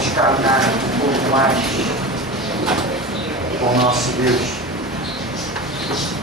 Vamos caminhar um pouco mais com o nosso Deus.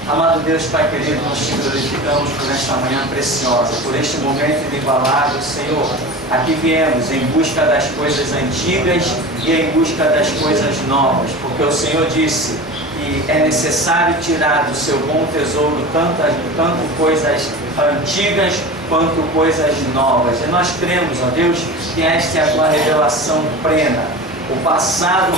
Amado Deus, Pai querido, nós te glorificamos por esta manhã preciosa, por este momento inigualável, Senhor. Aqui viemos em busca das coisas antigas e em busca das coisas novas, porque o Senhor disse que é necessário tirar do seu bom tesouro tanto coisas antigas quanto coisas novas. E nós cremos, ó Deus, que esta é a tua revelação plena. O passado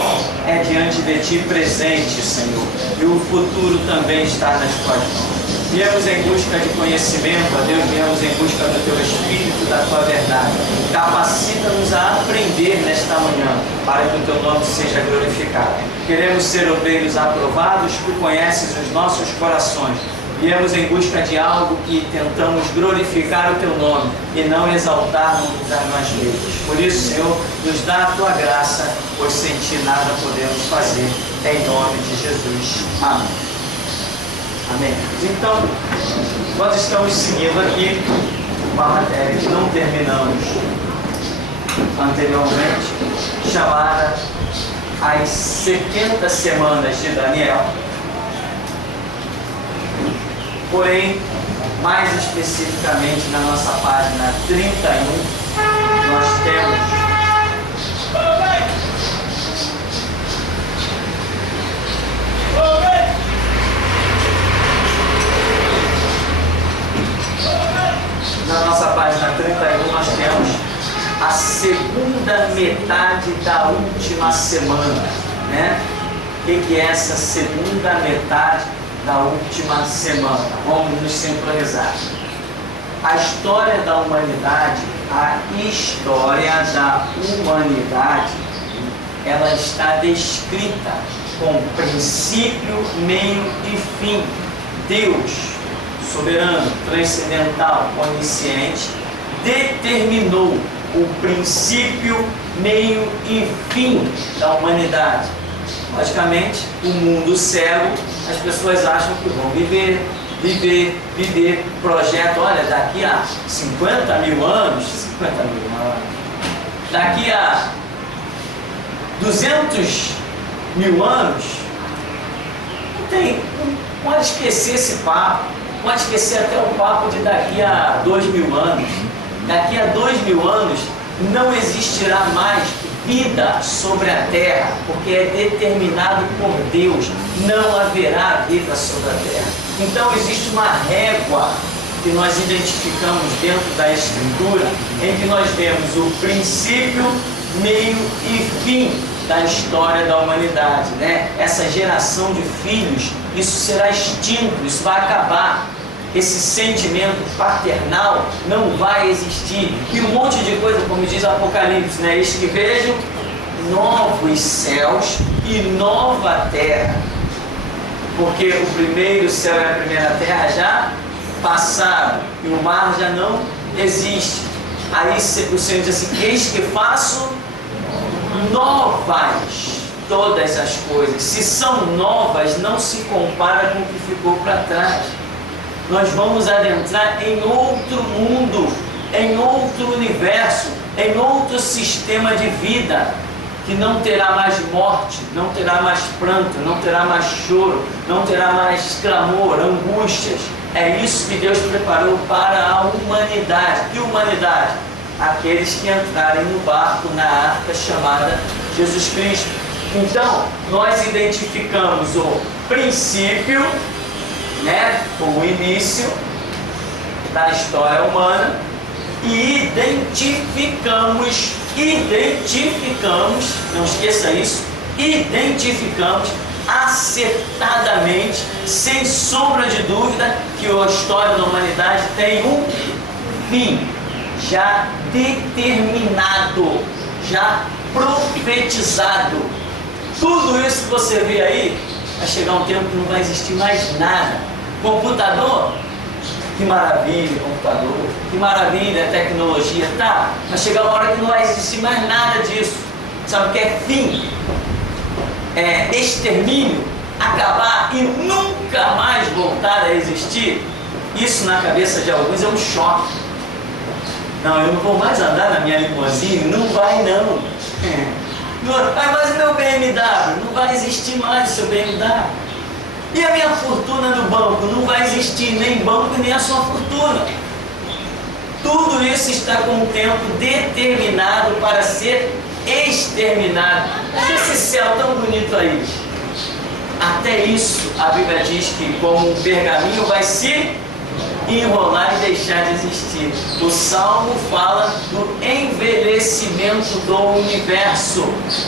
é diante de ti presente, Senhor, e o futuro também está nas tuas mãos. Viemos em busca de conhecimento, ó Deus, viemos em busca do teu Espírito, da tua verdade. Capacita-nos a aprender nesta manhã, para que o teu nome seja glorificado. Queremos ser obreiros aprovados, tu conheces os nossos corações. Viemos em busca de algo que tentamos glorificar o teu nome e não exaltar-nos a nós mesmos. Por isso, Senhor, nos dá a tua graça, pois sem ti nada podemos fazer. Em nome de Jesus. Amém. Amém. Então, nós estamos seguindo aqui uma matéria que não terminamos anteriormente, chamada As 70 Semanas de Daniel. Porém, mais especificamente na nossa página 31, nós temos na nossa página 31 nós temos a segunda metade da última semana, né? O que é essa segunda metade da última semana? Vamos nos sincronizar. A história da humanidade, ela está descrita com princípio, meio e fim. Deus, soberano, transcendental, onisciente, determinou o princípio, meio e fim da humanidade. Logicamente, o mundo cego, as pessoas acham que vão viver, projeto, olha, daqui a 50 mil anos, daqui a 200 mil anos, não tem, pode esquecer esse papo, pode esquecer até o papo de daqui a 2.000 anos. Daqui a 2.000 anos não existirá mais vida sobre a terra, porque é determinado por Deus, não haverá vida sobre a terra. Então existe uma régua que nós identificamos dentro da Escritura, em que nós vemos o princípio, meio e fim da história da humanidade, né? Essa geração de filhos, isso será extinto, isso vai acabar. Esse sentimento paternal não vai existir. E um monte de coisa, como diz Apocalipse, né? Eis que vejo novos céus e nova terra. Porque o primeiro céu e a primeira terra já passaram e o mar já não existe. Aí o Senhor diz assim: eis que faço novas todas as coisas. Se são novas, não se compara com o que ficou para trás. Nós vamos adentrar em outro mundo, em outro universo, em outro sistema de vida, que não terá mais morte, não terá mais pranto, não terá mais choro, não terá mais clamor, angústias. É isso que Deus preparou para a humanidade. Que humanidade? Aqueles que entrarem no barco, na arca chamada Jesus Cristo. Então, nós identificamos o princípio, né, como o início da história humana, e identificamos, não esqueça isso, identificamos acertadamente, sem sombra de dúvida, que a história da humanidade tem um fim já determinado, já profetizado. Tudo isso que você vê aí, vai chegar um tempo que não vai existir mais nada. Computador, que maravilha, computador, que maravilha, tecnologia, tá? Vai chegar uma hora que não vai existir mais nada disso. Sabe o que é fim? É extermínio, acabar e nunca mais voltar a existir. Isso na cabeça de alguns é um choque. Não, eu não vou mais andar na minha limusine, não vai não. Mas o meu BMW, não vai existir mais o seu BMW. E a minha fortuna no banco? Não vai existir nem banco, nem a sua fortuna. Tudo isso está com o tempo determinado para ser exterminado. Mas esse céu tão bonito aí, até isso a Bíblia diz que como um pergaminho vai se enrolar e deixar de existir. O Salmo fala do envelhecimento do universo.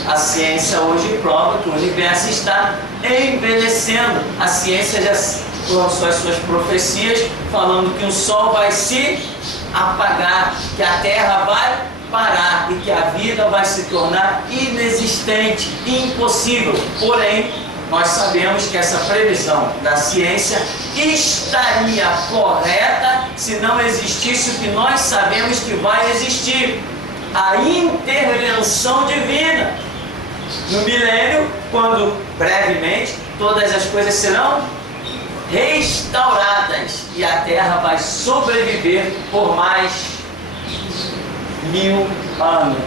A ciência hoje prova que o universo está envelhecendo. A ciência já lançou as suas profecias falando que o Sol vai se apagar, que a Terra vai parar e que a vida vai se tornar inexistente, impossível. Porém, nós sabemos que essa previsão da ciência estaria correta se não existisse o que nós sabemos que vai existir: a intervenção divina. No milênio, quando brevemente todas as coisas serão restauradas e a Terra vai sobreviver por mais 1000 anos,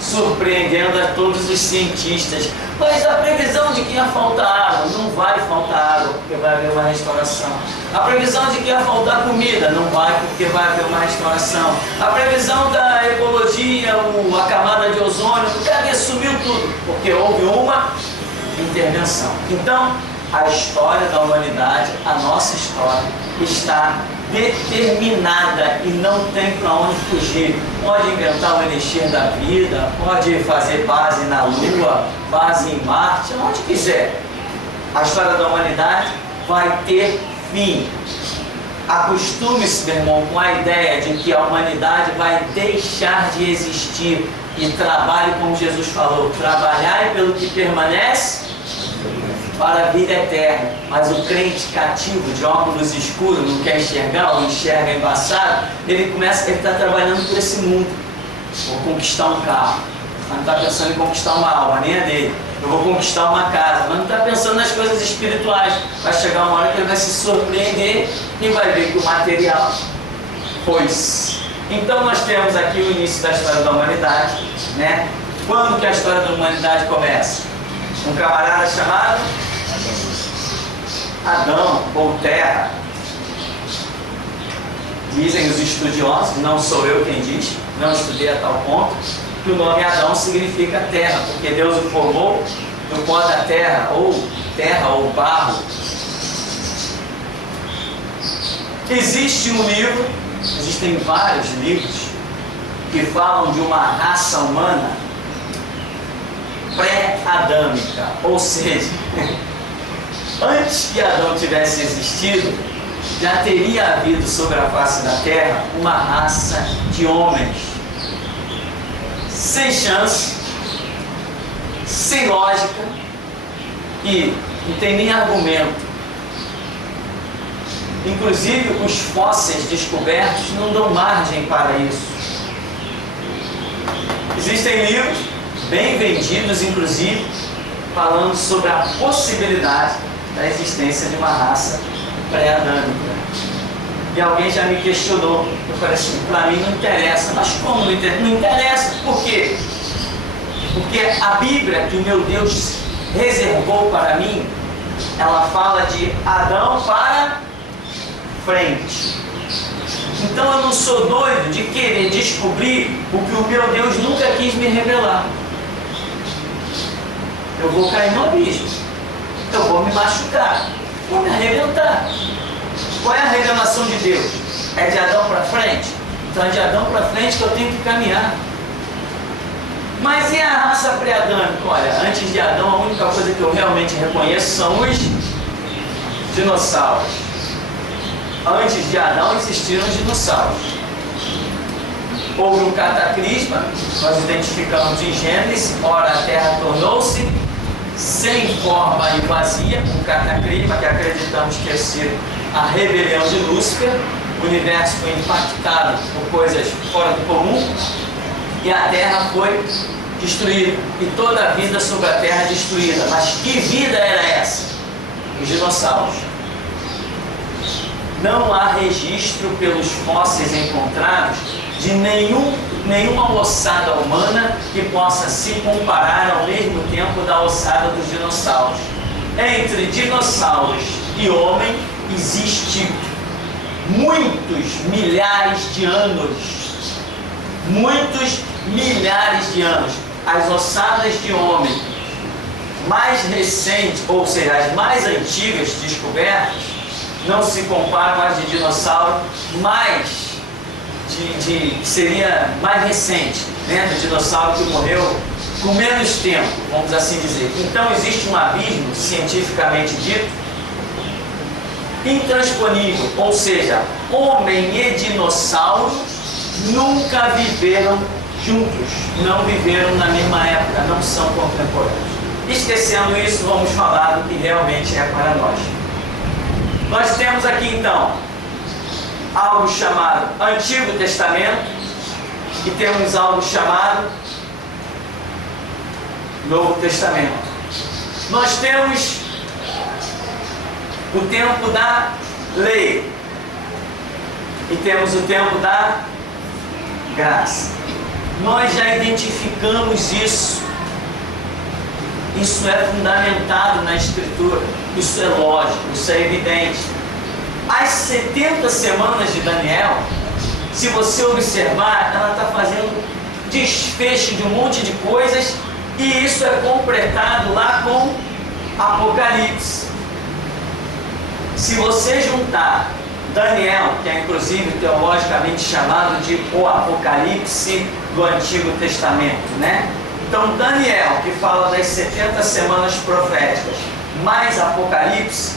surpreendendo a todos os cientistas. Mas a previsão de que ia faltar água, não vai faltar água, porque vai haver uma restauração. A previsão de que ia faltar comida, não vai, porque vai haver uma restauração. A previsão da ecologia, a camada de ozônio, cadê? Sumiu tudo, porque houve uma intervenção. Então, a história da humanidade, a nossa história, está determinada e não tem para onde fugir. Pode inventar o elixir da vida, pode fazer base na Lua, base em Marte, onde quiser. A história da humanidade vai ter fim. Acostume-se, meu irmão, com a ideia de que a humanidade vai deixar de existir e trabalhe, como Jesus falou, trabalhai pelo que permanece para a vida eterna. Mas o crente cativo, de óculos escuros, não quer enxergar ou enxerga embaçado, ele está trabalhando por esse mundo. Vou conquistar um carro, mas não está pensando em conquistar uma alma, nem a dele. Eu vou conquistar uma casa, mas não está pensando nas coisas espirituais. Vai chegar uma hora que ele vai se surpreender e vai ver que o material foi-se. Então nós temos aqui o início da história da humanidade, né? Quando que a história da humanidade começa? Um camarada chamado Adão, ou Terra. Dizem os estudiosos, não sou eu quem diz, não estudei a tal ponto, que o nome Adão significa terra, porque Deus o formou do pó da terra ou barro. Existe um livro, existem vários livros que falam de uma raça humana pré-adâmica, ou seja, antes que Adão tivesse existido, já teria havido sobre a face da terra uma raça de homens sem chance, sem lógica e não tem nem argumento. Inclusive os fósseis descobertos não dão margem para isso. Existem livros bem vendidos, inclusive, falando sobre a possibilidade da existência de uma raça pré-adâmica. E alguém já me questionou. Eu falei assim, para mim não interessa. Mas como não interessa? Não interessa. Por quê? Porque a Bíblia que o meu Deus reservou para mim, ela fala de Adão para frente. Então eu não sou doido de querer descobrir o que o meu Deus nunca quis me revelar. Eu vou cair no abismo. Eu vou me machucar. Vou me arrebentar. Qual é a revelação de Deus? É de Adão para frente? Então é de Adão para frente que eu tenho que caminhar. Mas e a raça pré-adâmica? Olha, antes de Adão, a única coisa que eu realmente reconheço são os dinossauros. Antes de Adão existiram os dinossauros. Houve um cataclisma, nós identificamos em Gênesis, ora a terra tornou-se sem forma e vazia, um cataclisma que acreditamos ter sido a rebelião de Lúcifer. O universo foi impactado por coisas fora do comum e a terra foi destruída e toda a vida sobre a terra destruída. Mas que vida era essa? Os dinossauros. Não há registro pelos fósseis encontrados de nenhuma ossada humana que possa se comparar ao mesmo tempo da ossada dos dinossauros. Entre dinossauros e homem existe muitos milhares de anos. Muitos milhares de anos. As ossadas de homem mais recentes, ou seja, as mais antigas descobertas, não se comparam às de dinossauro seria mais recente, né? Do dinossauro que morreu com menos tempo, vamos assim dizer. Então existe um abismo, cientificamente dito, intransponível, ou seja, homem e dinossauro nunca viveram juntos, não viveram na mesma época, não são contemporâneos. Esquecendo isso, vamos falar do que realmente é para nós. Nós temos aqui então algo chamado Antigo Testamento e temos algo chamado Novo Testamento. Nós temos o tempo da lei e temos o tempo da graça. Nós já identificamos isso. Isso é fundamentado na Escritura. Isso é lógico, isso é evidente. As 70 semanas de Daniel, se você observar, ela está fazendo desfecho de um monte de coisas e isso é completado lá com Apocalipse. Se você juntar Daniel, que é inclusive teologicamente chamado de o Apocalipse do Antigo Testamento, né? Então Daniel, que fala das 70 semanas proféticas, mais Apocalipse,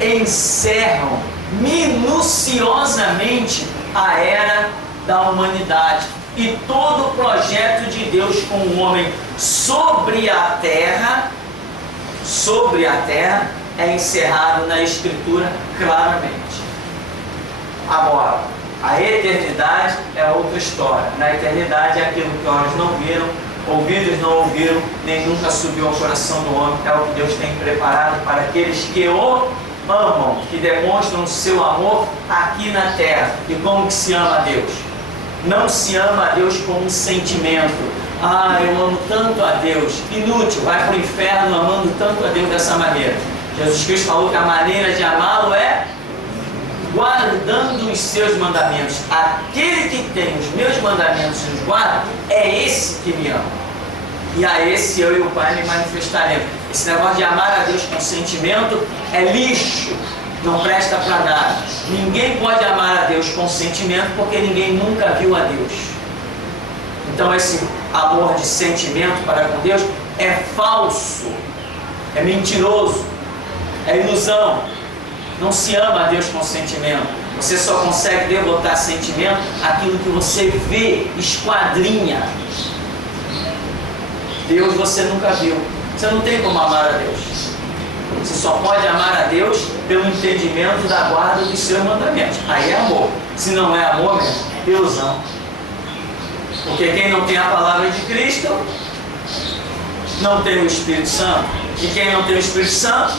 encerram minuciosamente a era da humanidade e todo o projeto de Deus com o homem sobre a terra é encerrado na Escritura claramente. Agora, a eternidade é outra história. Na eternidade é aquilo que olhos não viram, ouvidos não ouviram, nem nunca subiu ao coração do homem. É o que Deus tem preparado para aqueles que o amam, que demonstram o seu amor aqui na terra. E como que se ama a Deus? Não se ama a Deus com um sentimento. Ah, eu amo tanto a Deus. Inútil, vai para o inferno amando tanto a Deus dessa maneira. Jesus Cristo falou que a maneira de amá-lo é guardando os seus mandamentos. Aquele que tem os meus mandamentos e os guarda, é esse que me ama. E a esse eu e o Pai me manifestaremos. Esse negócio de amar a Deus com sentimento é lixo, não presta para nada. Ninguém pode amar a Deus com sentimento porque ninguém nunca viu a Deus. Então esse amor de sentimento para com Deus é falso, é mentiroso, é ilusão. Não se ama a Deus com sentimento. Você só consegue devotar sentimento àquilo que você vê, esquadrinha. Deus você nunca viu. Você não tem como amar a Deus. Você só pode amar a Deus pelo entendimento da guarda dos seus mandamentos. Aí é amor. Se não é amor, é ilusão. Porque quem não tem a palavra de Cristo não tem o Espírito Santo. E quem não tem o Espírito Santo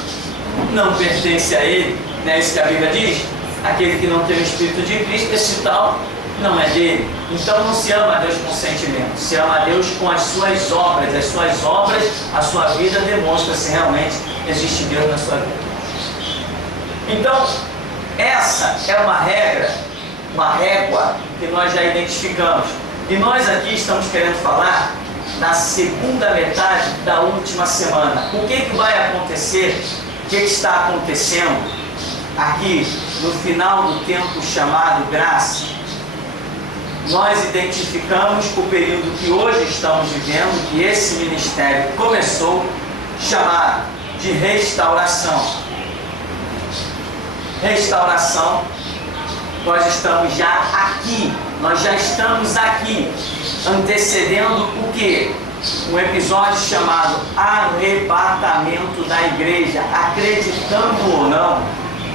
não pertence a Ele. Não é isso que a Bíblia diz? Aquele que não tem o Espírito de Cristo, esse tal não é dele. Então não se ama a Deus com sentimento, se ama a Deus com as suas obras. As suas obras, a sua vida demonstra se realmente existe Deus na sua vida. Então, essa é uma regra, uma régua que nós já identificamos. E nós aqui estamos querendo falar na segunda metade da última semana. O que vai acontecer? O que está acontecendo aqui no final do tempo chamado graça? Nós identificamos o período que hoje estamos vivendo, que esse ministério começou, chamado de restauração. Restauração, nós estamos já aqui, nós já estamos aqui, antecedendo o quê? Um episódio chamado arrebatamento da igreja. Acreditando ou não,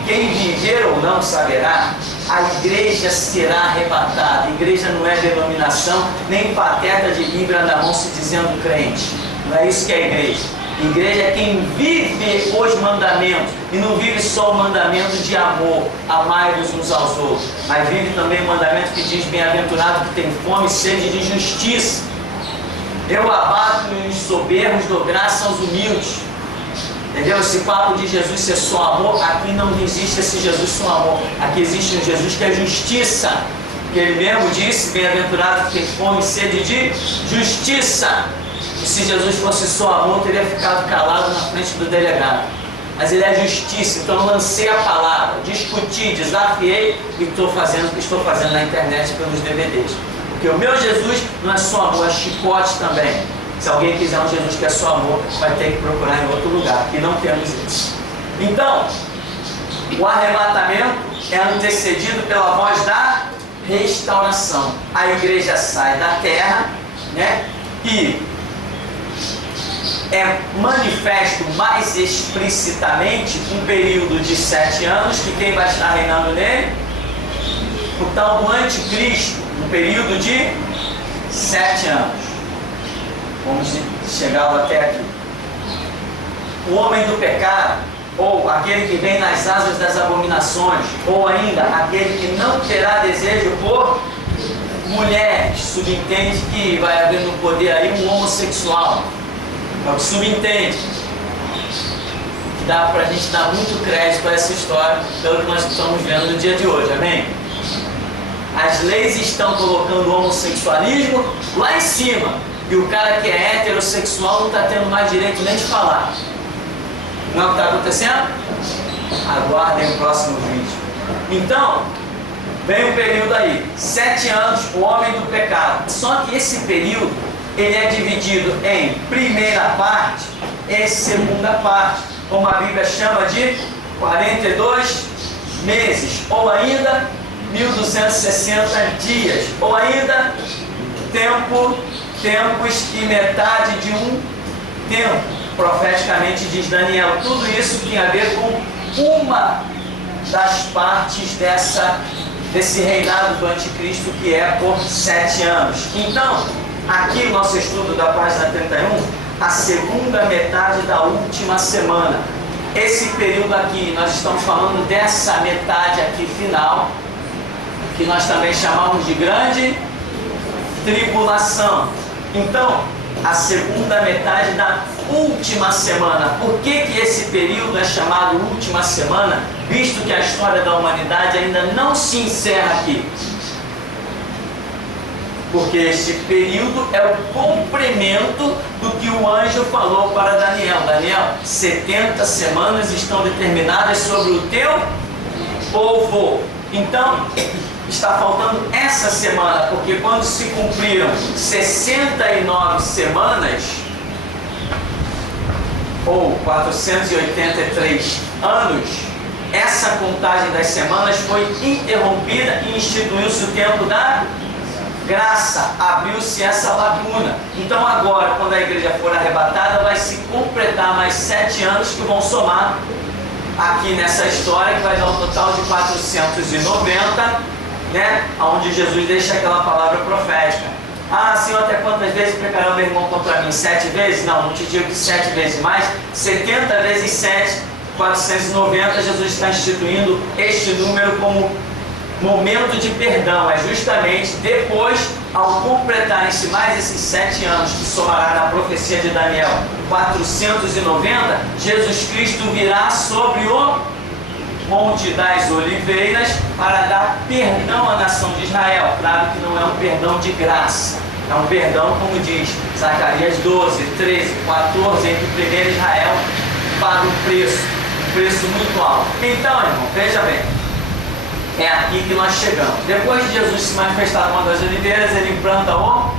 quem viver ou não saberá, a igreja será arrebatada. A igreja não é denominação, nem pateta de Bíblia na mão se dizendo crente. Não é isso que é a igreja. Igreja é quem vive os mandamentos, e não vive só o mandamento de amor, amai-vos uns aos outros, mas vive também o mandamento que diz: bem-aventurado que tem fome e sede de justiça. Eu abato os soberbos, dou graça aos humildes. Entendeu? Esse papo de Jesus ser só amor, aqui não existe esse Jesus só amor. Aqui existe um Jesus que é justiça. Que ele mesmo disse: bem-aventurado que tem fome e sede de justiça. E se Jesus fosse só amor, teria ficado calado na frente do delegado. Mas ele é justiça, então eu lancei a palavra, discuti, desafiei e estou fazendo o que estou fazendo na internet pelos DVDs. Porque o meu Jesus não é só amor, é chicote também. Se alguém quiser um Jesus que é só amor, vai ter que procurar em outro lugar, que não temos isso. Então, o arrebatamento é antecedido pela voz da restauração. A igreja sai da terra, né? E é manifesto mais explicitamente um período de 7 anos, que quem vai estar reinando nele? O tal do anticristo, um período de 7 anos. Vamos chegar até aqui. O homem do pecado, ou aquele que vem nas asas das abominações, ou ainda aquele que não terá desejo por mulheres, subentende que vai haver no poder aí um homossexual. É o que subentende. Dá para a gente dar muito crédito a essa história, pelo que nós estamos vendo no dia de hoje, amém? As leis estão colocando o homossexualismo lá em cima, e o cara que é heterossexual não está tendo mais direito nem de falar. Não é o que está acontecendo? Aguardem o próximo vídeo. Então, vem um período aí, 7 anos, o homem do pecado. Só que esse período, ele é dividido em primeira parte e segunda parte, como a Bíblia chama de 42 meses, ou ainda 1260 dias, ou ainda tempos e metade de um tempo, profeticamente diz Daniel. Tudo isso tem a ver com uma das partes desse reinado do anticristo, que é por 7 anos. Então, aqui no nosso estudo da página 31, a segunda metade da última semana. Esse período aqui, nós estamos falando dessa metade aqui final, que nós também chamamos de grande tribulação. Então, a segunda metade da última semana. Por que esse período é chamado última semana, visto que a história da humanidade ainda não se encerra aqui? Porque este período é o complemento do que o anjo falou para Daniel. Daniel, 70 semanas estão determinadas sobre o teu povo. Então, está faltando essa semana, porque quando se cumpriram 69 semanas, ou 483 anos, essa contagem das semanas foi interrompida e instituiu-se o tempo da graça, abriu-se essa laguna. Então agora, quando a igreja for arrebatada, vai se completar mais 7 anos que vão somar aqui nessa história, que vai dar um total de 490, né? Onde Jesus deixa aquela palavra profética. Ah, Senhor, até quantas vezes pecará o meu irmão contra mim? 7 vezes? Não, não te digo que 7 vezes mais. 70 vezes 7, 490, Jesus está instituindo este número como momento de perdão. É justamente depois, ao completarem-se mais esses 7 anos, que somará na profecia de Daniel 490, Jesus Cristo virá sobre o Monte das Oliveiras para dar perdão à nação de Israel. Claro que não é um perdão de graça, é um perdão, como diz Zacarias 12, 13, 14, em que o primeiro Israel paga um preço muito alto. Então, irmão, veja bem, é aqui que nós chegamos. Depois de Jesus se manifestar no Monte das Oliveiras, ele implanta o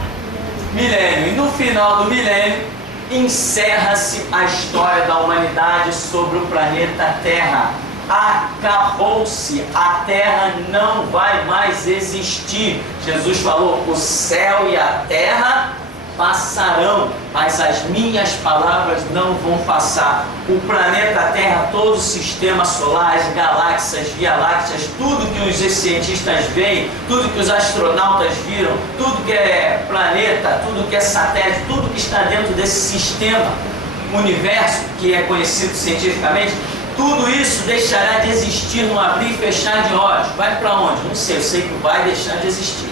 milênio, e no final do milênio encerra-se a história da humanidade sobre o planeta Terra. Acabou-se, a terra não vai mais existir. Jesus falou: o céu e a terra passarão, mas as minhas palavras não vão passar. O planeta Terra, todo o sistema solar, as galáxias, Via Lácteas, tudo que os cientistas veem, tudo que os astronautas viram, tudo que é planeta, tudo que é satélite, tudo que está dentro desse sistema universo, que é conhecido cientificamente, tudo isso deixará de existir no abrir e fechar de olhos. Vai para onde? Não sei, eu sei que vai deixar de existir.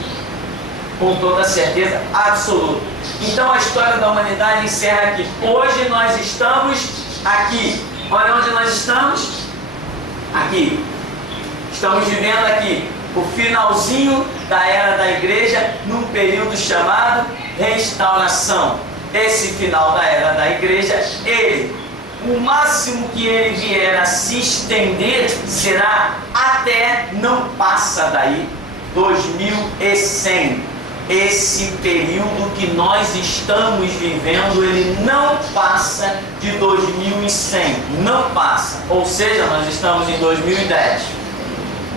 Com toda certeza absoluta. Então a história da humanidade encerra aqui. Hoje nós estamos aqui. Olha onde nós estamos. Aqui. Estamos vivendo aqui o finalzinho da era da igreja, num período chamado restauração. Esse final da era da igreja, o máximo que ele vier a se estender será até, não passa daí, 2100. Esse período que nós estamos vivendo, ele não passa de 2100, não passa. Ou seja, nós estamos em 2010.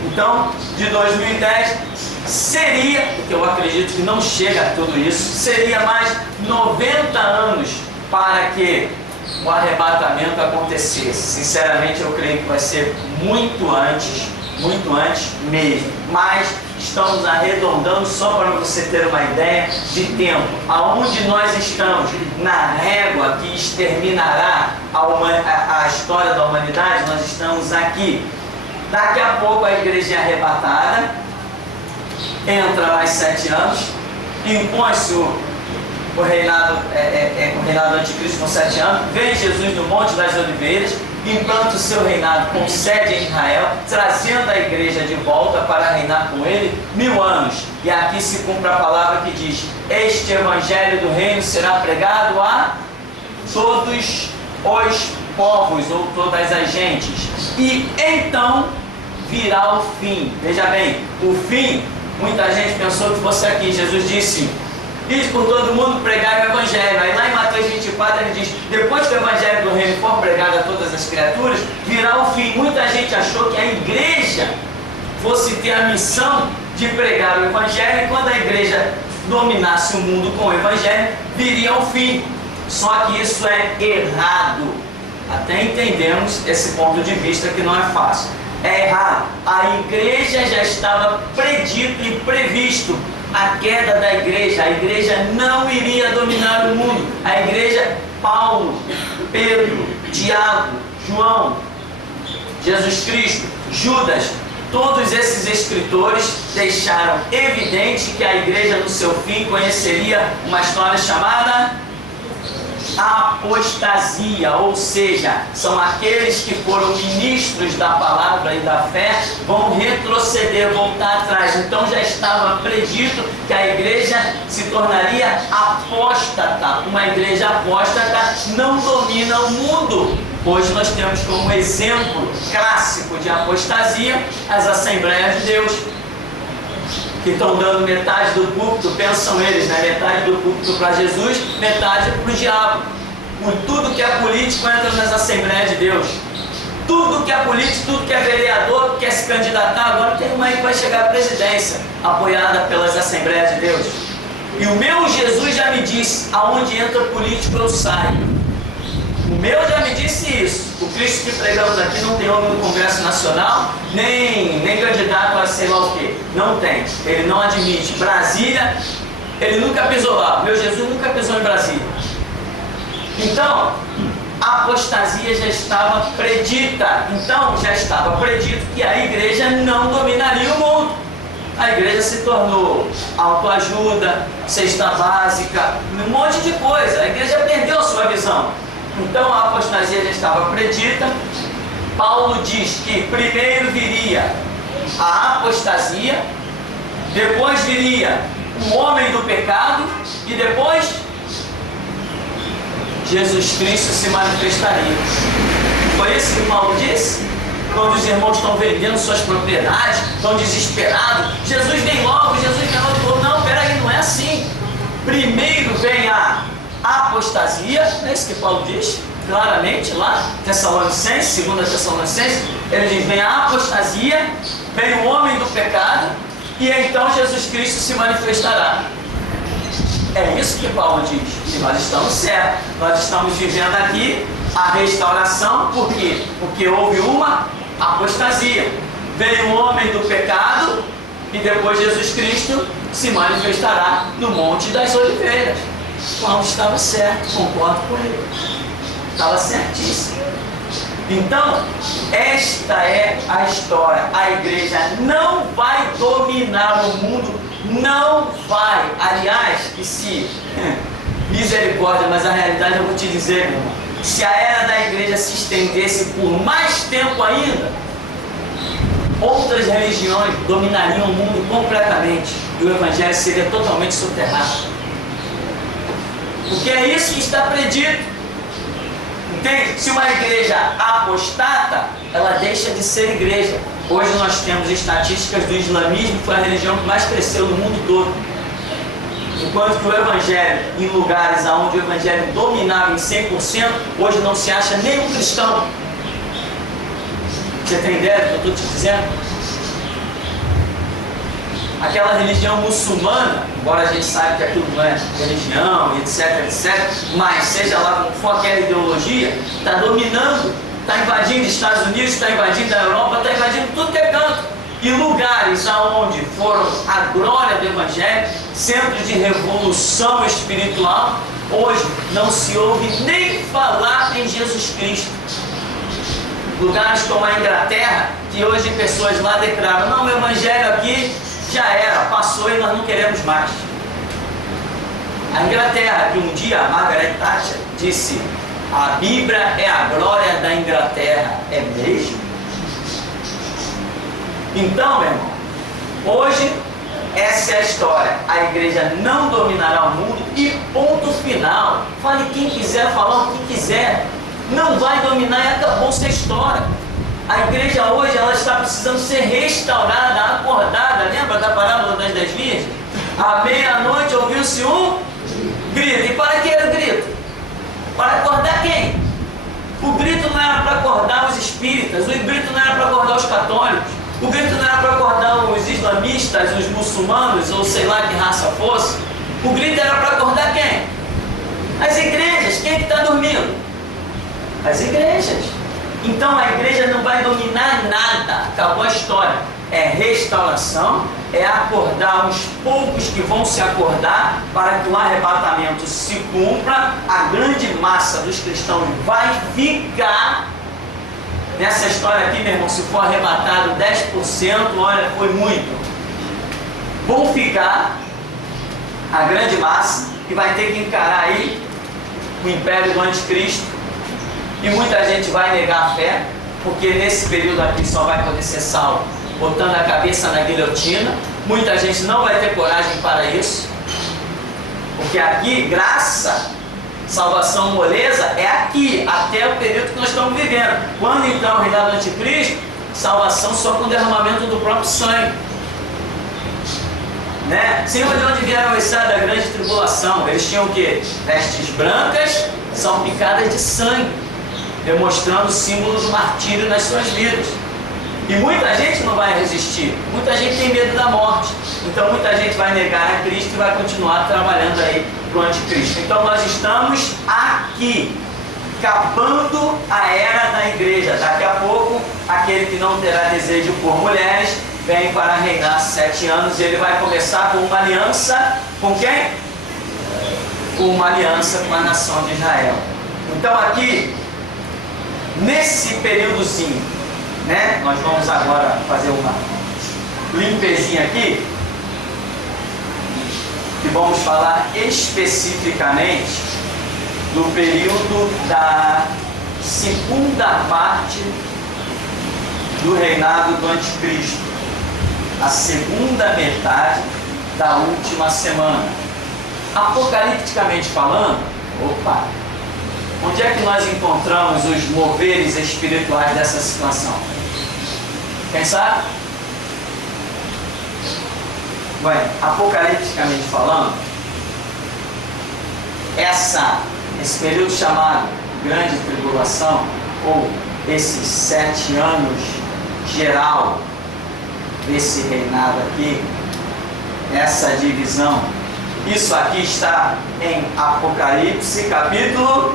Então, de 2010 seria, porque eu acredito que não chega a tudo isso, seria mais 90 anos para que o arrebatamento acontecesse. Sinceramente, eu creio que vai ser muito antes mesmo. Mas estamos arredondando só para você ter uma ideia de tempo. Aonde nós estamos, na régua que exterminará a história da humanidade, nós estamos aqui. Daqui a pouco a igreja é arrebatada, entra mais 7 anos, impõe-se o reinado anticristo com 7 anos, vem Jesus no Monte das Oliveiras, implanta o seu reinado com sede em Israel, trazendo a igreja de volta para reinar com ele 1000 anos. E aqui se cumpre a palavra que diz: este evangelho do reino será pregado a todos os povos ou todas as gentes. E então virá o fim. Veja bem, o fim, muita gente pensou que fosse aqui. Jesus disse: ide por todo mundo pregar o evangelho. Aí lá em Mateus 24 ele diz: depois que o evangelho do reino for pregado a todas as criaturas, virá o fim. Muita gente achou que a igreja fosse ter a missão de pregar o evangelho, e quando a igreja dominasse o mundo com o evangelho, viria o fim. Só que isso é errado. Até entendemos esse ponto de vista, que não é fácil. É errado. A igreja já estava predito e previsto a queda da igreja. A igreja não iria dominar o mundo. A igreja, Paulo, Pedro, Tiago, João, Jesus Cristo, Judas, todos esses escritores deixaram evidente que a igreja no seu fim conheceria uma história chamada apostasia, ou seja, são aqueles que foram ministros da palavra e da fé, vão retroceder, voltar atrás. Então já estava predito que a igreja se tornaria apóstata. Uma igreja apóstata não domina o mundo. Hoje nós temos como exemplo clássico de apostasia as Assembleias de Deus, que estão dando metade do púlpito, pensam eles, né? Metade do púlpito para Jesus, metade para o diabo. Por tudo que é político entra nas Assembleias de Deus. Tudo que é político, tudo que é vereador, que quer se candidatar, agora tem uma aí que vai chegar à presidência, apoiada pelas Assembleias de Deus. E o meu Jesus já me disse: aonde entra político eu saio. O meu já me disse isso. O Cristo que pregamos aqui não tem homem no Congresso Nacional, nem candidato a sei lá o quê. Não tem. Ele não admite. Brasília, ele nunca pisou lá. O meu Jesus nunca pisou em Brasília. Então, a apostasia já estava predita. Então, já estava predito que a igreja não dominaria o mundo. A igreja se tornou autoajuda, cesta básica, um monte de coisa. A igreja perdeu a sua visão. Então a apostasia já estava predita. Paulo diz que primeiro viria a apostasia, depois viria o homem do pecado e depois Jesus Cristo se manifestaria. Foi isso que Paulo disse? Quando os irmãos estão vendendo suas propriedades, estão desesperados, Jesus vem logo, falou: não, peraí, não é assim. Primeiro vem a apostasia, não é isso que Paulo diz claramente lá, Tessalonicenses, 2 Tessalonicenses, ele diz: vem a apostasia, vem o homem do pecado, e então Jesus Cristo se manifestará. É isso que Paulo diz, e nós estamos certos. Nós estamos vivendo aqui a restauração. Por quê? Porque houve uma apostasia, veio o homem do pecado, e depois Jesus Cristo se manifestará no Monte das Oliveiras. Paulo estava certo, concordo com ele. Estava certíssimo. Então, esta é a história. A igreja não vai dominar o mundo, não vai. Aliás, que se misericórdia, mas a realidade eu vou te dizer, meu irmão, se a era da igreja se estendesse por mais tempo ainda, outras religiões dominariam o mundo completamente e o evangelho seria totalmente soterrado. Porque é isso que está predito. Entende? Se uma igreja apostata, ela deixa de ser igreja. Hoje nós temos estatísticas do islamismo, que foi a religião que mais cresceu no mundo todo. Enquanto que o evangelho, em lugares onde o evangelho dominava em 100%, hoje não se acha nenhum cristão. Você tem ideia do que eu estou te dizendo? Aquela religião muçulmana, embora a gente saiba que aquilo não é religião, etc, etc, mas seja lá como for aquela ideologia, está dominando, está invadindo Estados Unidos, está invadindo a Europa, está invadindo tudo que é canto. E lugares aonde foram a glória do evangelho, centros de revolução espiritual, hoje não se ouve nem falar em Jesus Cristo. Lugares como a Inglaterra, que hoje pessoas lá declaram, não, o evangelho aqui já era, passou e nós não queremos mais. A Inglaterra, que um dia a Margaret Thatcher disse, a Bíblia é a glória da Inglaterra, é mesmo? Então, meu irmão, hoje essa é a história. A igreja não dominará o mundo e ponto final. Fale quem quiser, falar o que quiser, não vai dominar e acabou-se a história. A igreja hoje ela está precisando ser restaurada, acordada. Lembra da parábola das 10 virgens? À meia-noite ouviu-se um grito. E para que era o grito? Para acordar quem? O grito não era para acordar os espíritas, o grito não era para acordar os católicos, o grito não era para acordar os islamistas, os muçulmanos, ou sei lá que raça fosse. O grito era para acordar quem? As igrejas. Quem é que está dormindo? As igrejas. Então a igreja não vai dominar nada, acabou a história. É restauração, é acordar os poucos que vão se acordar para que o arrebatamento se cumpra. A grande massa dos cristãos vai ficar nessa história aqui, meu irmão. Se for arrebatado 10%, olha, foi muito. Vão ficar a grande massa que vai ter que encarar aí o império do anticristo. E muita gente vai negar a fé, porque nesse período aqui só vai poder ser salvo botando a cabeça na guilhotina. Muita gente não vai ter coragem para isso, porque aqui, graça, salvação, moleza, é aqui, até o período que nós estamos vivendo. Quando então o reinado do anticristo, salvação só com derramamento do próprio sangue. Né? Senhor, de onde vieram os da grande tribulação? Eles tinham o quê? Vestes brancas, salpicadas de sangue, demonstrando o símbolo do martírio nas suas vidas. E muita gente não vai resistir, muita gente tem medo da morte, então muita gente vai negar a Cristo e vai continuar trabalhando aí para o anticristo. Então nós estamos aqui, acabando a era da igreja. Daqui a pouco, aquele que não terá desejo por mulheres, vem para reinar 7 anos, e ele vai começar com uma aliança, com quem? Com uma aliança com a nação de Israel. Então aqui, nesse períodozinho, né, nós vamos agora fazer uma limpezinha aqui, e vamos falar especificamente do período da segunda parte do reinado do anticristo, a segunda metade da última semana. Apocalipticamente falando, onde é que nós encontramos os moveres espirituais dessa situação? Quem sabe? Bem, apocalipticamente falando, esse período chamado Grande Tribulação, ou esses 7 anos geral desse reinado aqui, essa divisão, isso aqui está em Apocalipse capítulo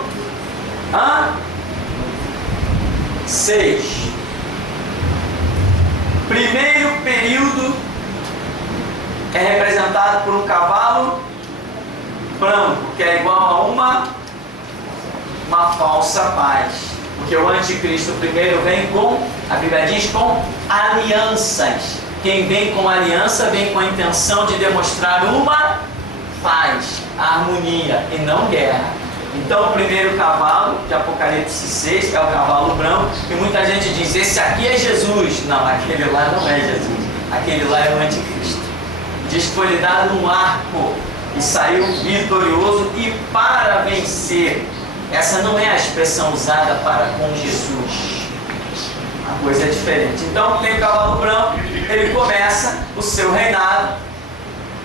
6. Primeiro período é representado por um cavalo branco, que é igual a uma uma falsa paz. Porque o anticristo primeiro vem com, a Bíblia diz, com alianças. Quem vem com aliança vem com a intenção de demonstrar uma paz, harmonia e não guerra. Então o primeiro cavalo de Apocalipse 6 é o cavalo branco, e muita gente diz, esse aqui é Jesus. Não, aquele lá não é Jesus, aquele lá é o anticristo. Diz que foi-lhe dado um arco e saiu vitorioso e para vencer. Essa não é a expressão usada para com Jesus. A coisa é diferente. Então tem o cavalo branco, ele começa o seu reinado,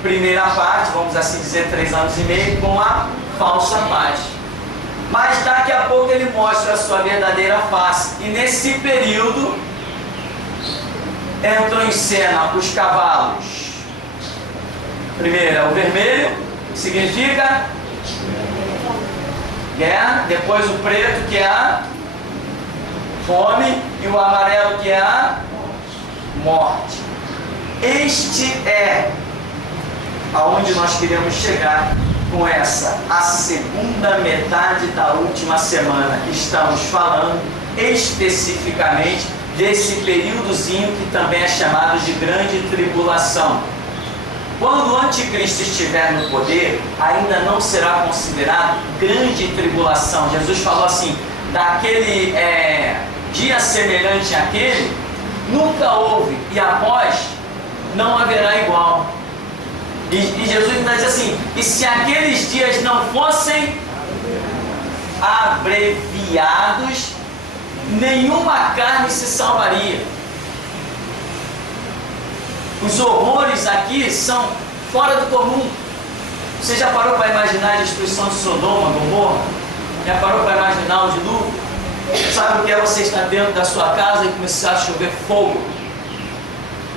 primeira parte, vamos assim dizer, 3 anos e meio, com a falsa paz. Mas daqui a pouco ele mostra a sua verdadeira face. E nesse período entram em cena os cavalos. Primeiro é o vermelho, que significa guerra. Depois o preto, que é a fome. E o amarelo, que é a morte. Este é aonde nós queremos chegar com essa, a segunda metade da última semana. Estamos falando especificamente desse períodozinho que também é chamado de grande tribulação. Quando o anticristo estiver no poder, ainda não será considerado grande tribulação. Jesus falou assim, daquele dia semelhante àquele, nunca houve, e após não haverá igual. E Jesus ainda diz assim, e se aqueles dias não fossem abreviados, nenhuma carne se salvaria. Os horrores aqui são fora do comum. Você já parou para imaginar a destruição de Sodoma, Gomorra? Já parou para imaginar o dilúvio? Sabe o que é você estar dentro da sua casa e começar a chover fogo?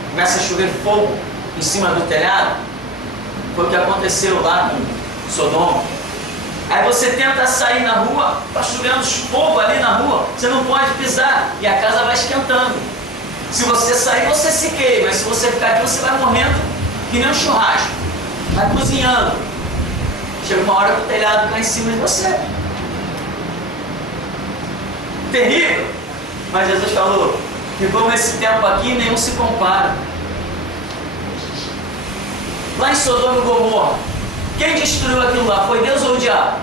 Começa a chover fogo em cima do telhado? Foi o que aconteceu lá com Sodoma. Aí você tenta sair na rua, está chovendo fogo ali na rua, você não pode pisar e a casa vai esquentando. Se você sair, você se queima, mas se você ficar aqui, você vai morrendo que nem um churrasco, vai cozinhando. Chega uma hora que o telhado cai em cima de você. Terrível. Mas Jesus falou que como esse tempo aqui, nenhum se compara. Lá em Sodoma e Gomorra, quem destruiu aquilo lá? Foi Deus ou o diabo?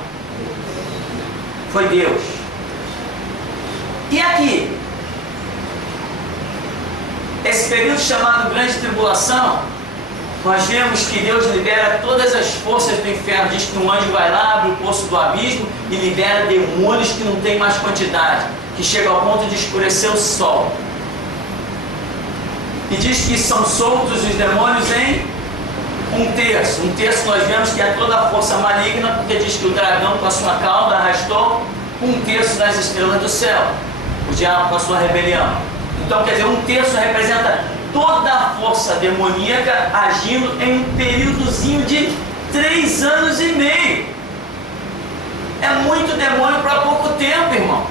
Foi Deus. E aqui? Esse período chamado Grande Tribulação, nós vemos que Deus libera todas as forças do inferno. Diz que um anjo vai lá, abre o poço do abismo e libera demônios que não tem mais quantidade, que chega ao ponto de escurecer o sol. E diz que são soltos os demônios em 1/3. 1/3 nós vemos que é toda a força maligna, porque diz que o dragão com a sua cauda arrastou 1/3 das estrelas do céu, o diabo com a sua rebelião. Então quer dizer, 1/3 representa toda a força demoníaca agindo em um períodozinho de 3 anos e meio. É muito demônio para pouco tempo, irmão.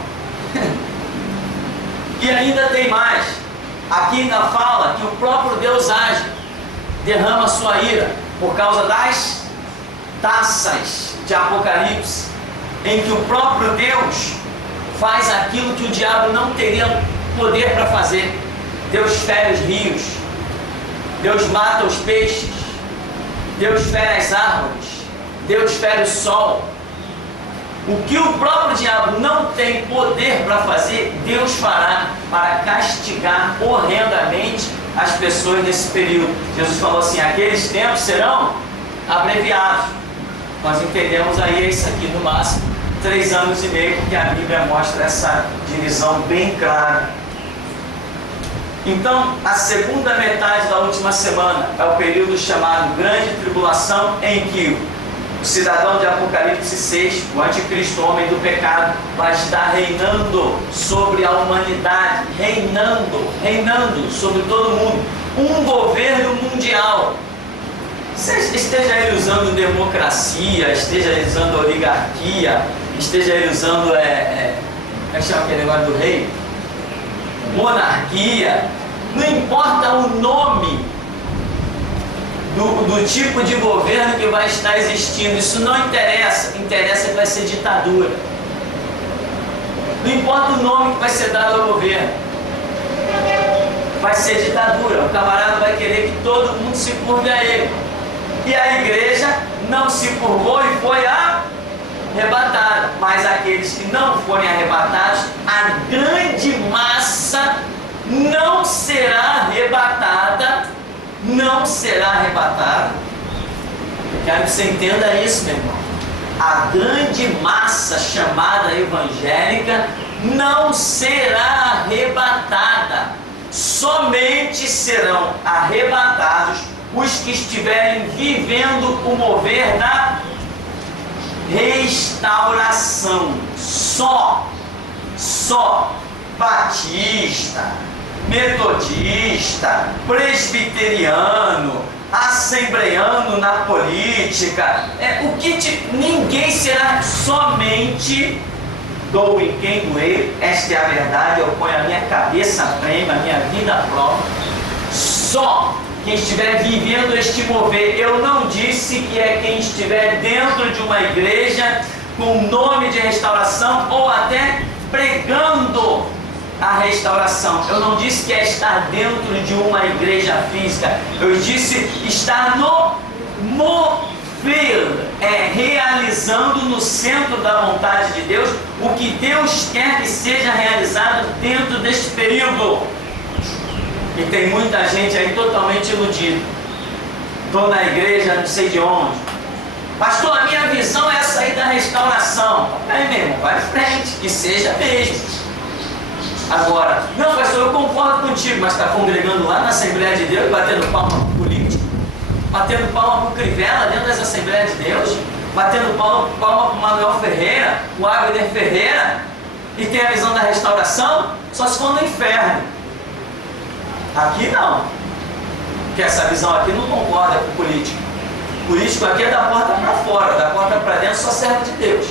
E ainda tem mais. Aqui ainda fala que o próprio Deus age, derrama sua ira por causa das taças de Apocalipse, em que o próprio Deus faz aquilo que o diabo não teria poder para fazer. Deus fere os rios, Deus mata os peixes, Deus fere as árvores, Deus fere o sol. O que o próprio diabo não tem poder para fazer, Deus fará para castigar horrendamente as pessoas nesse período. Jesus falou assim, aqueles tempos serão abreviados. Nós entendemos aí isso aqui no máximo 3 anos e meio, porque a Bíblia mostra essa divisão bem clara. Então, a segunda metade da última semana é o período chamado Grande Tribulação, em que o cidadão de Apocalipse 6, o anticristo, homem do pecado, vai estar reinando sobre a humanidade, reinando sobre todo mundo, um governo mundial. Esteja ele usando democracia, esteja ele usando oligarquia, esteja ele usando, como é que chama aquele negócio do rei? Monarquia, não importa o nome do tipo de governo que vai estar existindo, isso não interessa, interessa que vai ser ditadura. Não importa o nome que vai ser dado ao governo. Vai ser ditadura. O camarada vai querer que todo mundo se curve a ele. E a igreja não se curvou e foi arrebatada. Mas aqueles que não forem arrebatados, a grande massa não será arrebatada. Não será arrebatada. Quero que você entenda isso, meu irmão. A grande massa chamada evangélica não será arrebatada. Somente serão arrebatados os que estiverem vivendo o mover da restauração. Só batista, metodista, presbiteriano, assembleiano na política, ninguém será. Somente dou em quem doer, esta é a verdade, eu ponho a minha cabeça a prêmio, a minha vida à prova. Só quem estiver vivendo este mover. Eu não disse que é quem estiver dentro de uma igreja com nome de restauração ou até pregando a restauração. Eu não disse que é estar dentro de uma igreja física. Eu disse estar no mover, realizando no centro da vontade de Deus o que Deus quer que seja realizado dentro deste período. E tem muita gente aí totalmente iludida. Estou na igreja, não sei de onde. Pastor, a minha visão é essa aí da restauração. Aí mesmo, vai em frente, que seja mesmo. Agora, não, pastor, eu concordo contigo, mas está congregando lá na Assembleia de Deus, batendo palma para o político, batendo palma para o Crivella dentro das Assembleias de Deus, batendo palma para o Manuel Ferreira, o Abner Ferreira, e tem a visão da restauração, só se for no inferno. Aqui não, porque essa visão aqui não concorda com o político. O político aqui é da porta para fora, da porta para dentro só serve de Deus.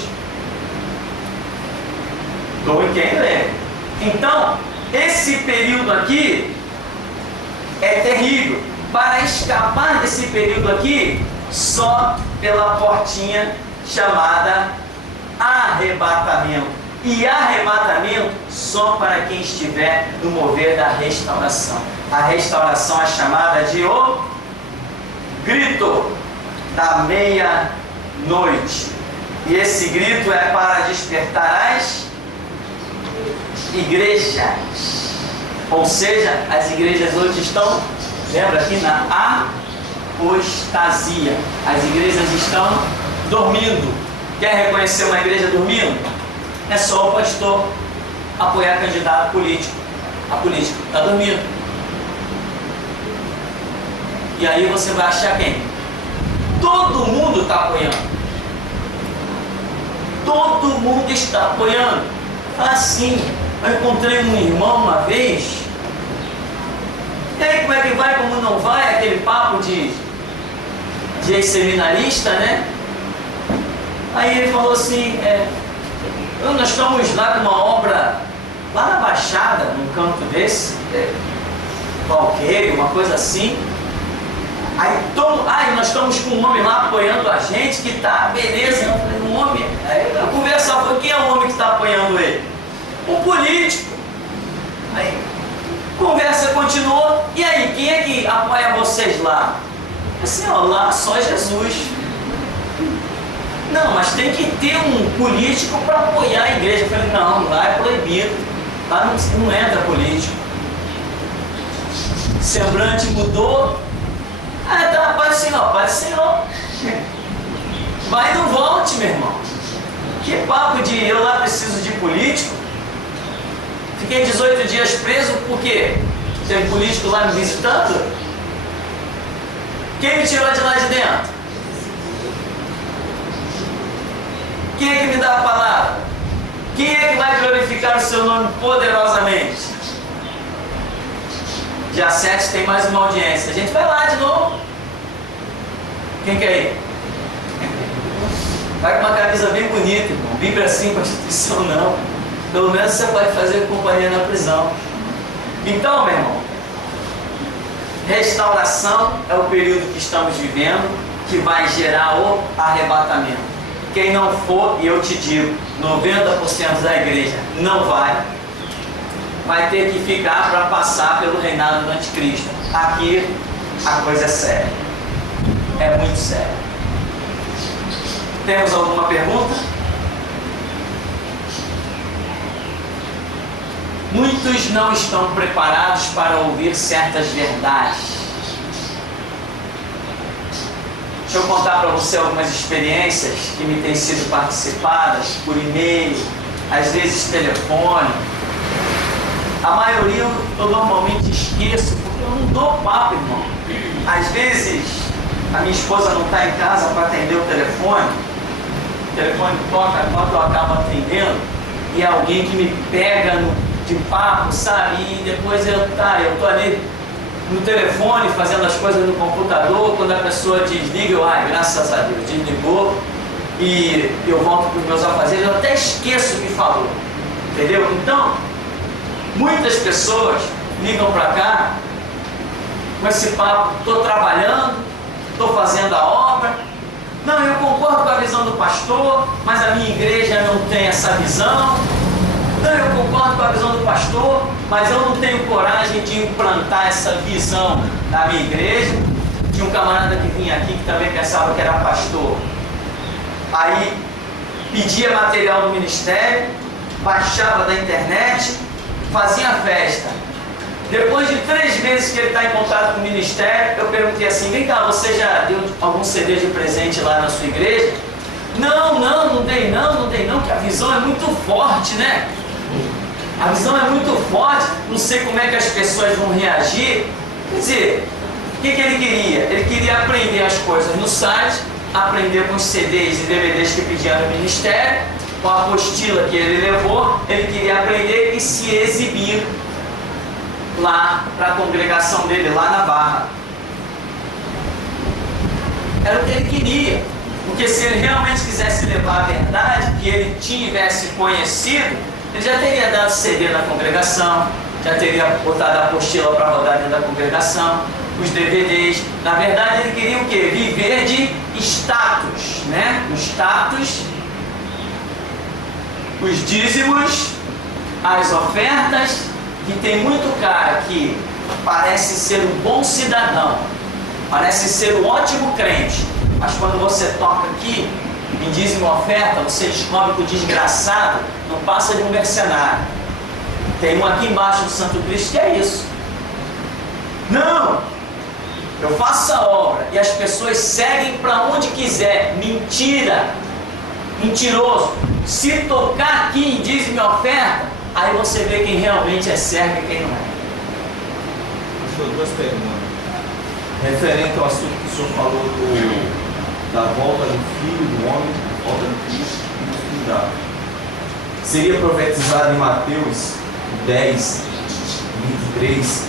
Dou em quem lê. Então, esse período aqui é terrível. Para escapar desse período aqui, só pela portinha chamada arrebatamento. E arrebatamento só para quem estiver no mover da restauração. A restauração é chamada de o grito da meia-noite. E esse grito é para despertar as igrejas. Ou seja, as igrejas hoje estão, lembra aqui, na apostasia. As igrejas estão dormindo. Quer reconhecer uma igreja dormindo? É só o pastor apoiar candidato político. A política está dormindo. E aí você vai achar quem? Todo mundo está apoiando. Todo mundo está apoiando. Assim, eu encontrei um irmão uma vez. E aí, como é que vai, como não vai? Aquele papo de ex-seminarista, né? Aí ele falou assim, nós estamos lá com uma obra lá na Baixada, num canto desse, qualquer, uma coisa assim. Aí nós estamos com um homem lá apoiando a gente, que tá, beleza. Eu falei, um homem. Aí a conversa foi, quem é o homem que está apoiando ele? Um político. Aí a conversa continuou, e aí, quem é que apoia vocês lá? Assim, ó, lá só Jesus. Não, mas tem que ter um político para apoiar a igreja. Eu falei, não, lá é proibido. Lá não entra político. Semblante mudou. Tá, Pai do Senhor, Pai do Senhor. Vai e não volte, meu irmão. Que papo de eu lá preciso de político? Fiquei 18 dias preso, por quê? Teve político lá me visitando? Quem me tirou de lá de dentro? Quem é que me dá a palavra? Quem é que vai glorificar o seu nome poderosamente? Dia 7 tem mais uma audiência. A gente vai lá de novo. Quem quer ir? Vai com uma camisa bem bonita, irmão. Bíblia assim, Constituição não. Pelo menos você pode fazer companhia na prisão. Então, meu irmão, restauração é o período que estamos vivendo, que vai gerar o arrebatamento. Quem não for, e eu te digo, 90% da igreja não vai ter que ficar para passar pelo reinado do anticristo. Aqui a coisa é séria, é muito séria. Temos alguma pergunta? Muitos não estão preparados para ouvir certas verdades. Deixa eu contar para você algumas experiências que me têm sido participadas por e-mail, às vezes telefone. A maioria eu normalmente esqueço, porque eu não dou papo, irmão. Às vezes a minha esposa não está em casa para atender o telefone toca, quando eu acabo atendendo, e é alguém que me pega de papo, sabe? E depois eu tô ali no telefone fazendo as coisas no computador, quando a pessoa desliga, eu, graças a Deus, desligou, e eu volto para os meus afazeres, eu até esqueço o que falou, entendeu? Então, muitas pessoas ligam para cá com esse papo, estou trabalhando, estou fazendo a obra, não, eu concordo com a visão do pastor, mas a minha igreja não tem essa visão. Não, eu concordo com a visão do pastor, mas eu não tenho coragem de implantar essa visão na minha igreja. Tinha um camarada que vinha aqui que também pensava que era pastor. Aí pedia material do ministério, baixava da internet, fazia festa. Depois de 3 meses que ele está em contato com o ministério, eu perguntei assim: vem cá, você já deu algum CD de presente lá na sua igreja? Não dei não, que a visão é muito forte, né? A visão é muito forte, não sei como é que as pessoas vão reagir. Quer dizer, o que ele queria? Ele queria aprender as coisas no site, aprender com os CDs e DVDs que pediam no ministério, com a apostila que ele levou, ele queria aprender e se exibir lá para a congregação dele, lá na Barra. Era o que ele queria, porque se ele realmente quisesse levar a verdade, que ele tivesse conhecido, ele já teria dado CD na congregação, já teria botado a apostila para rodar dentro da congregação, os DVDs. Na verdade, ele queria o quê? Viver de status, né? O status, os dízimos, as ofertas. E tem muito cara que parece ser um bom cidadão, parece ser um ótimo crente, mas quando você toca aqui em dízimo e oferta, você descobre que o desgraçado não passa de um mercenário. Tem um aqui embaixo do Santo Cristo que é isso. Não! Eu faço a obra e as pessoas seguem para onde quiser. Mentira! Mentiroso! Se tocar aqui em dízimo e oferta, aí você vê quem realmente é servo e quem não é. Pastor, 2 perguntas. Referente ao assunto que o senhor falou da volta do Filho do Homem, volta do Cristo e do Filho da. Seria profetizado em Mateus 10, 23,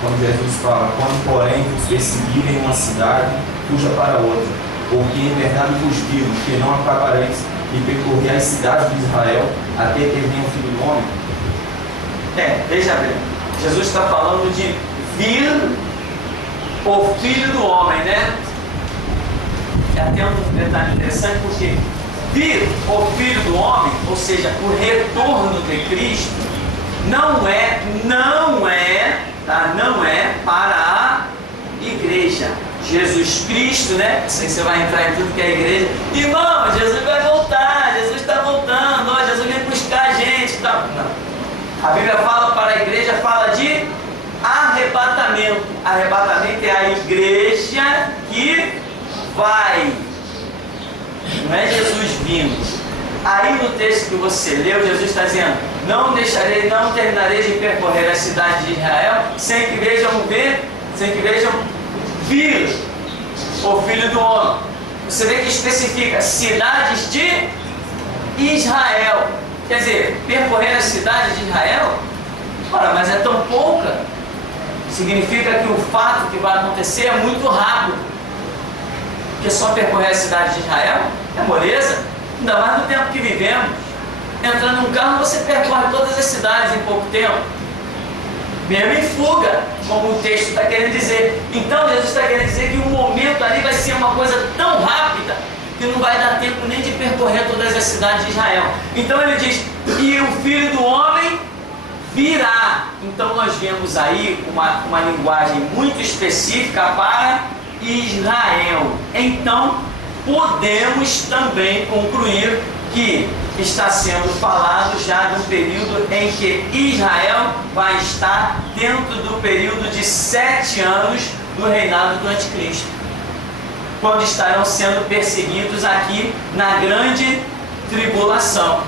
quando Jesus fala: quando porém vos perseguirem uma cidade, fuja para outra, porque em verdade vos digo que não acabareis de percorrer as cidades de Israel até que venha o Filho do Homem. Veja bem, Jesus está falando de vir o Filho do Homem, né? Até um detalhe interessante, porque vir o Filho do Homem, ou seja, o retorno de Cristo, não é para a igreja. Jesus Cristo, né? Assim você vai entrar em tudo que é igreja. Irmão, Jesus vai voltar, Jesus está voltando, Jesus vem buscar a gente. Tá? Não. A Bíblia fala para a igreja, fala de arrebatamento. Arrebatamento é a igreja que vai. Não é Jesus vindo. Aí no texto que você leu, Jesus está dizendo: não terminarei de percorrer as cidades de Israel sem que vejam vir o Filho do Homem. Você vê que especifica cidades de Israel. Quer dizer, percorrer as cidades de Israel? Ora, mas é tão pouca. Significa que o fato que vai acontecer é muito rápido. Porque só percorrer a cidade de Israel é moleza. Ainda mais no tempo que vivemos. Entrando num carro, você percorre todas as cidades em pouco tempo. Mesmo em fuga, como o texto está querendo dizer. Então Jesus está querendo dizer que o momento ali vai ser uma coisa tão rápida que não vai dar tempo nem de percorrer todas as cidades de Israel. Então ele diz, e o Filho do Homem virá. Então nós vemos aí uma linguagem muito específica para Israel. Então podemos também concluir que está sendo falado já de um período em que Israel vai estar dentro do período de 7 anos do reinado do Anticristo, quando estarão sendo perseguidos aqui na grande tribulação.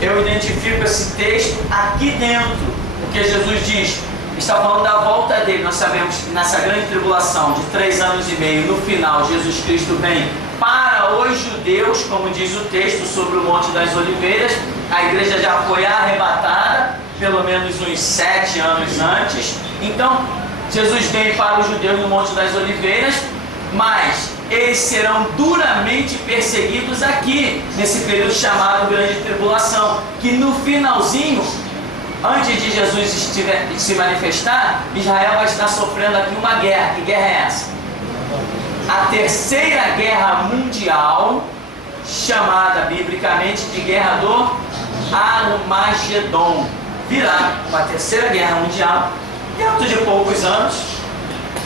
Eu identifico esse texto aqui dentro, porque Jesus diz, está falando da volta dele. Nós sabemos que nessa grande tribulação de 3 anos e meio, no final, Jesus Cristo vem para os judeus, como diz o texto, sobre o Monte das Oliveiras. A igreja já foi arrebatada, pelo menos uns 7 anos antes. Então, Jesus vem para os judeus no Monte das Oliveiras, mas eles serão duramente perseguidos aqui, nesse período chamado Grande Tribulação, que no finalzinho, antes de Jesus se manifestar, Israel vai estar sofrendo aqui uma guerra. Que guerra é essa? A Terceira Guerra Mundial, chamada biblicamente de Guerra do Armagedon. Virá uma Terceira Guerra Mundial, dentro de poucos anos,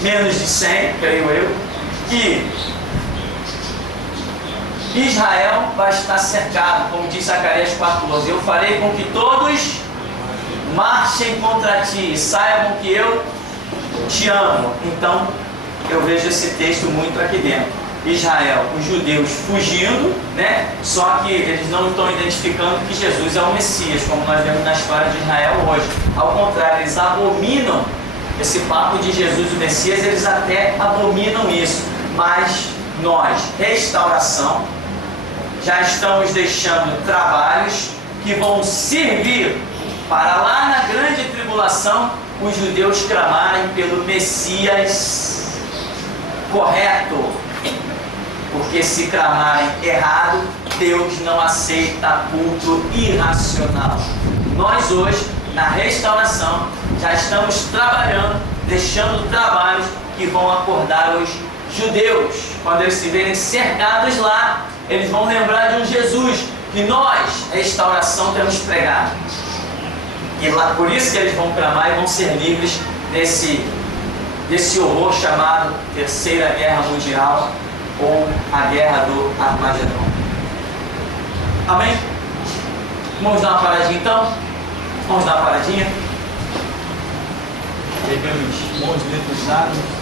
menos de 100, creio eu, que Israel vai estar cercado, como diz Zacarias 4:12. Eu farei com que todos marchem contra ti, saibam que eu te amo. Então, eu vejo esse texto muito aqui dentro. Israel, os judeus fugindo, né? Só que eles não estão identificando que Jesus é o Messias, como nós vemos na história de Israel hoje. Ao contrário, eles abominam esse papo de Jesus o Messias, eles até abominam isso. Mas nós, restauração, já estamos deixando trabalhos que vão servir para lá na grande tribulação os judeus clamarem pelo Messias correto. Porque se clamarem errado, Deus não aceita culto irracional. Nós hoje, na restauração, já estamos trabalhando, deixando trabalhos que vão acordar os judeus. Quando eles se verem cercados lá, eles vão lembrar de um Jesus que nós, restauração, temos pregado. E lá, por isso que eles vão clamar e vão ser livres desse horror chamado Terceira Guerra Mundial, ou a Guerra do Armagedon. Amém? Vamos dar uma paradinha então? Vamos dar uma paradinha? Pegamos bons livros dados.